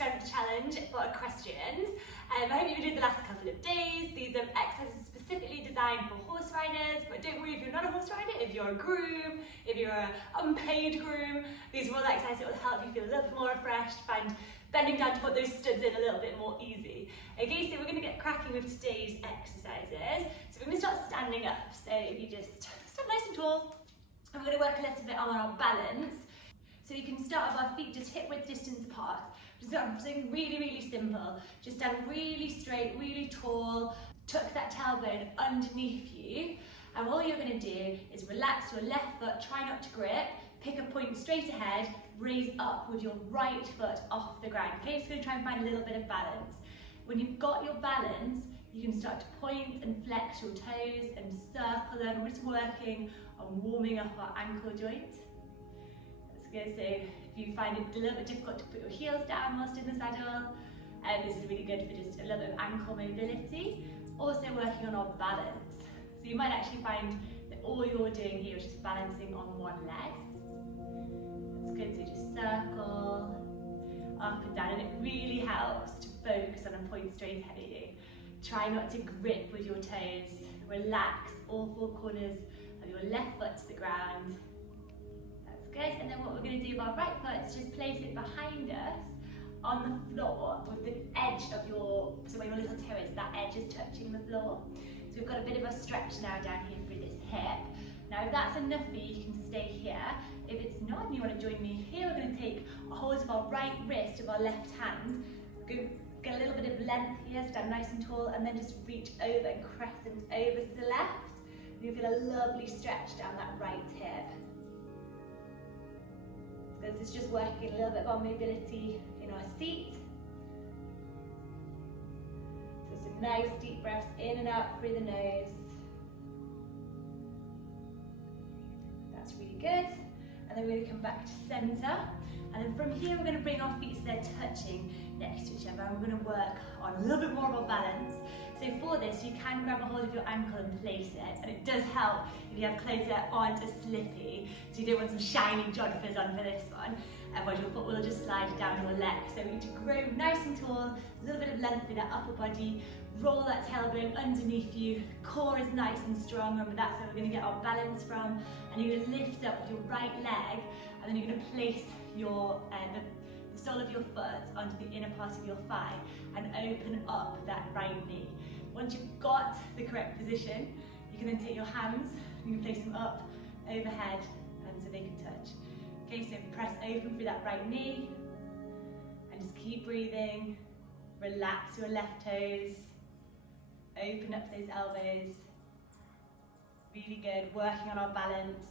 strength challenge for equestrians. I hope you enjoyed the last couple of days. These are exercises specifically designed for horse riders, but don't worry if you're not a horse rider, if you're a groom, if you're an unpaid groom, these are all the exercises that will help you feel a little bit more refreshed, find bending down to put those studs in a little bit more easy. Okay, so we're going to get cracking with today's exercises. So we're going to start standing up. So if you just stand nice and tall, and we're going to work a little bit on our balance. So you can start with our feet just hip width distance apart. Just something really, really simple. Just stand really straight, really tall, tuck that tailbone underneath you. And all you're going to do is relax your left foot, try not to grip, pick a point straight ahead, raise up with your right foot off the ground. Okay, just going to try and find a little bit of balance. When you've got your balance, you can start to point and flex your toes and circle them. We're just working on warming up our ankle joint. Let's go. So if you find it a little bit difficult to put your heels down whilst in the saddle, this is really good for just a little bit of ankle mobility. Also working on our balance. So you might actually find that all you're doing here is just balancing on one leg. That's good, so just circle up and down, and it really helps to focus on a point straight ahead of you. Try not to grip with your toes. Relax all four corners of your left foot to the ground. That's good, and then what we're going to do with our right foot is just place it behind us on the floor with the edge of your, so where your little toe is, that edge is touching the floor. So we've got a bit of a stretch now down here through this hip. Now if that's enough for you, you can stay here. If it's not and you want to join me here, we're going to take a hold of our right wrist of our left hand, get a little bit of length here, stand nice and tall, and then just reach over and crescent over to the left. You'll feel a lovely stretch down that right hip. So this is just working a little bit of our mobility in our seat. So some nice deep breaths in and out through the nose. That's really good. And then we're going to come back to centre. And then from here we're going to bring our feet so they're touching next to each other, and we're going to work on a little bit more of our balance. So for this you can grab a hold of your ankle and place it, and it does help if you have clothes that aren't as slippy, so you don't want some shiny jumpers on for this one, otherwise your foot will just slide down your leg. So we need to grow nice and tall, a little bit of length through that upper body, roll that tailbone underneath you, core is nice and strong, remember that's where we're going to get our balance from, and you're going to lift up with your right leg, and then you're going to place your the sole of your foot onto the inner part of your thigh and open up that right knee. Once you've got the correct position, you can then take your hands, you can place them up, overhead, and so they can touch. Okay, so press open through that right knee, and just keep breathing. Relax your left toes, open up those elbows. Really good, working on our balance.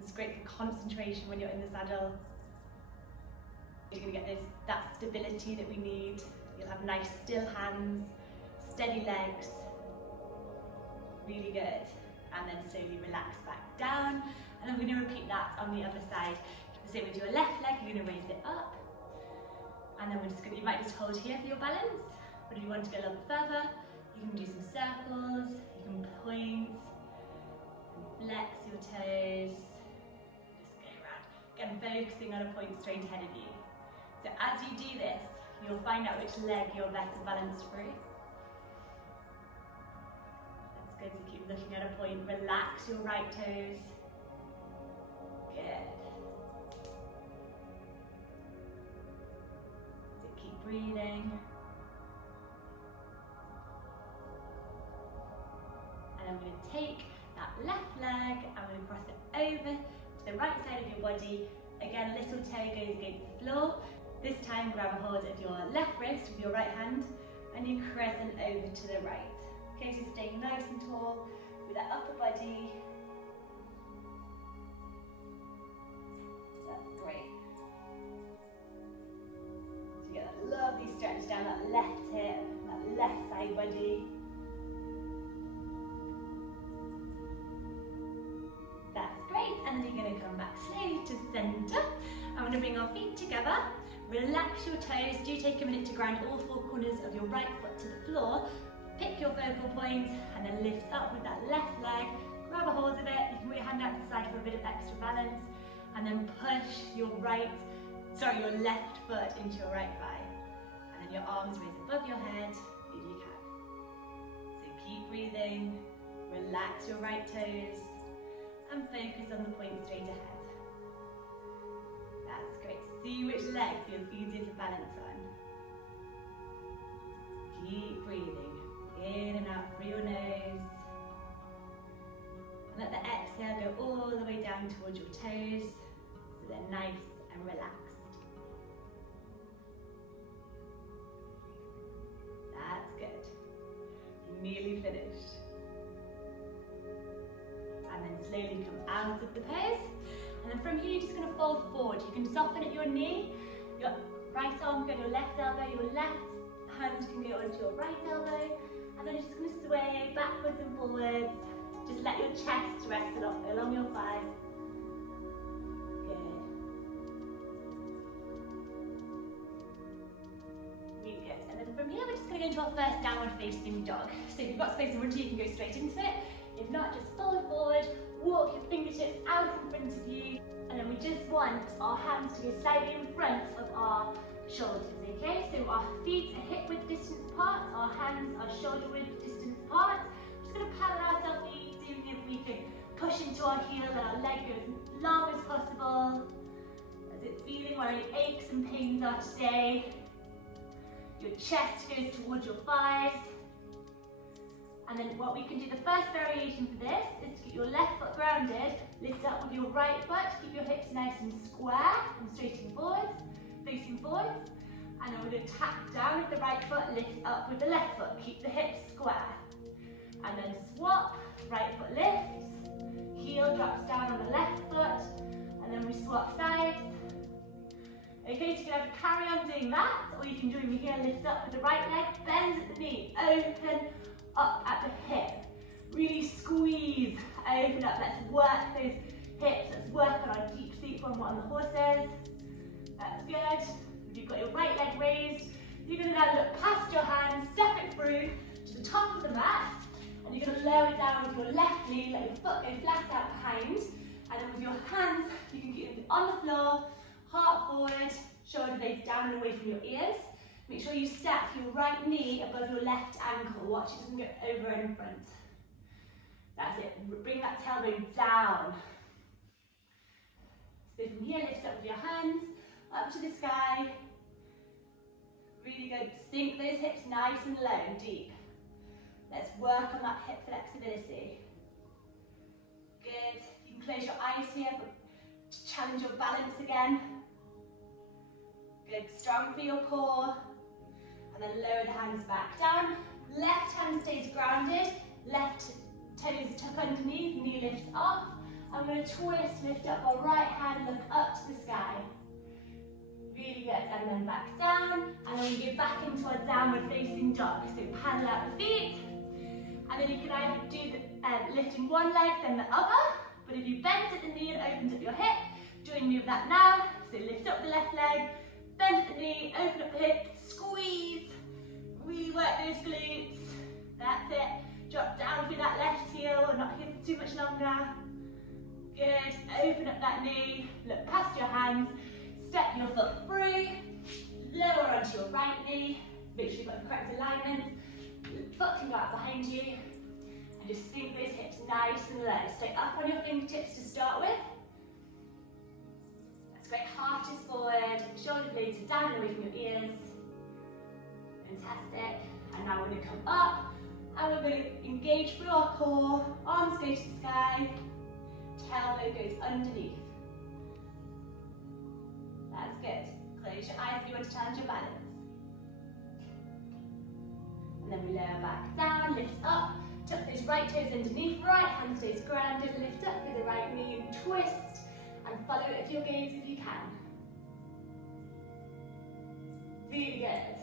It's great for concentration when you're in the saddle. You're going to get that stability that we need. You'll have nice still hands, steady legs. Really good. And then slowly relax back down. And then we're going to repeat that on the other side. The same with your left leg, you're going to raise it up. And then you might just hold here for your balance. But if you want to go a little bit further, you can do some circles, you can point, flex your toes. Just go around. Again, focusing on a point straight ahead of you. So as you do this, you'll find out which leg you're better balanced through. That's good, so keep looking at a point. Relax your right toes. Good. So keep breathing. And I'm going to take that left leg, I'm going to cross it over to the right side of your body. Again, little toe goes against the floor. This time grab a hold of your left wrist with your right hand and you crescent over to the right. Okay, so staying nice and tall with that upper body. That's great. So you get that lovely stretch down that left hip, that left side body. That's great, and then you're going to come back slowly to centre. I'm going to bring our feet together. Relax your toes, do take a minute to ground all four corners of your right foot to the floor. Pick your focal point and then lift up with that left leg. Grab a hold of it, you can put your hand out to the side for a bit of extra balance, and then push your left foot into your right thigh. And then your arms raise above your head if you can. So keep breathing, relax your right toes, and focus on the point straight ahead. That's great. See which leg feels easier to balance on. Keep breathing in and out through your nose. And let the exhale go all the way down towards your toes so they're nice and relaxed. That's good. Nearly finished. And then slowly come out of the pose. And then from here, you're just going to fold forward. You can soften at your knee. Your right arm can go to your left elbow. Your left hand can go onto your right elbow. And then you're just going to sway backwards and forwards. Just let your chest rest along your thigh. Good. Really good. And then from here, we're just going to go into our first downward facing dog. So if you've got space in front of you, you can go straight into it. If not, just fold forward, walk your fingertips out in front of you, and then we just want our hands to be slightly in front of our shoulders, okay? So our feet are hip width distance apart, our hands are shoulder width distance apart. Just going to parallel our feet, seeing if we can push into our heel and our leg goes as long as possible. As it's feeling where any aches and pains are today. Your chest goes towards your thighs. And then what we can do, the first variation for this is to keep your left foot grounded, lift up with your right foot, keep your hips nice and square and straighting forwards, facing forwards. And then we're going to tap down with the right foot, lift up with the left foot, keep the hips square. And then swap, right foot lifts, heel drops down on the left foot, and then we swap sides. Okay, so you can either carry on doing that, or you can join me here, lift up with the right leg, bend at the knee, open, up at the hip. Really squeeze, open up. Let's work those hips. Let's work on our deep seat from on the horses. That's good. If you've got your right leg raised, you're going to now look past your hands, step it through to the top of the mat, and you're going to lower it down with your left knee, let your foot go flat out behind, and then with your hands, you can keep them on the floor, heart forward, shoulder blades down and away from your ears. Make sure you stack your right knee above your left ankle. Watch it doesn't go over and in front. That's it. Bring that tailbone down. So from here, lift up with your hands, up to the sky. Really good. Sink those hips nice and low and deep. Let's work on that hip flexibility. Good. You can close your eyes here to challenge your balance again. Good. Strong for your core. And then lower the hands back down. Left hand stays grounded. Left toes tuck underneath, knee lifts off. I'm going to twist, lift up our right hand, look up to the sky. Really good. And then back down. And then we go back into our downward facing dog. So paddle out the feet. And then you can either do the lifting one leg, then the other. But if you bent at the knee and opened up your hip, join me with that now. So lift up the left leg, bend at the knee, open up the hip, squeeze. Really work those glutes. That's it. Drop down through that left heel, or not here for too much longer. Good. Open up that knee, look past your hands, step your foot through, lower onto your right knee, make sure you've got the correct alignment. Foot can go out behind you, and just sink those hips nice and low. Stay up on your fingertips to start with. That's great. Heart is forward, shoulder blades are down and away from your ears. Fantastic. And now we're going to come up, and we're going to engage through our core. Arms go to the sky, tailbone goes underneath. That's good. Close your eyes if you want to challenge your balance. And then we lower back down, lift up, tuck those right toes underneath, right hand stays grounded, lift up with the right knee and twist, and follow it with your gaze if you can. Really good.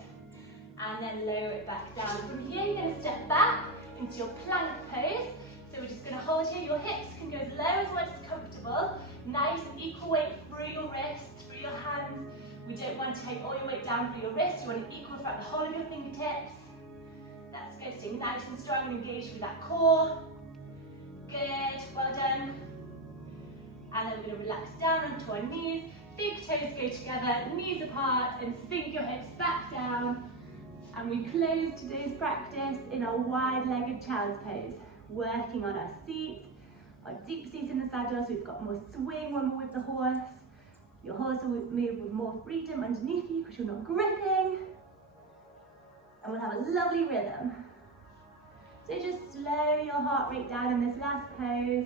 And then lower it back down. From here, you're going to step back into your plank pose. So we're just going to hold here. Your hips can go as low as what's comfortable. Nice and equal weight through your wrists, through your hands. We don't want to take all your weight down through your wrists. You want an equal throughout the whole of your fingertips. That's good. Stay nice and strong and engaged through that core. Good. Well done. And then we're going to relax down onto our knees. Big toes go together, knees apart, and sink your hips back down. And we close today's practice in our wide-legged child's pose, working on our seat, our deep seat in the saddle, so we've got more swing when we're with the horse. Your horse will move with more freedom underneath you because you're not gripping. And we'll have a lovely rhythm. So just slow your heart rate down in this last pose.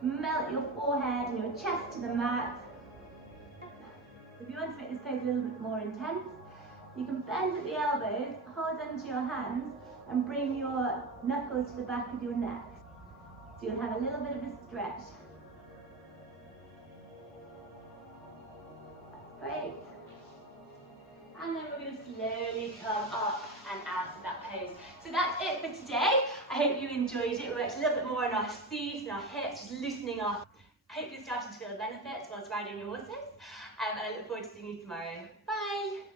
Melt your forehead and your chest to the mat. If you want to make this pose a little bit more intense, you can bend at the elbows, hold onto your hands, and bring your knuckles to the back of your neck. So you'll have a little bit of a stretch. That's great. And then we're going to slowly come up and out of that pose. So that's it for today. I hope you enjoyed it. We worked a little bit more on our seat and our hips, just loosening off. I hope you're starting to feel the benefits whilst riding your horses. And I look forward to seeing you tomorrow. Bye!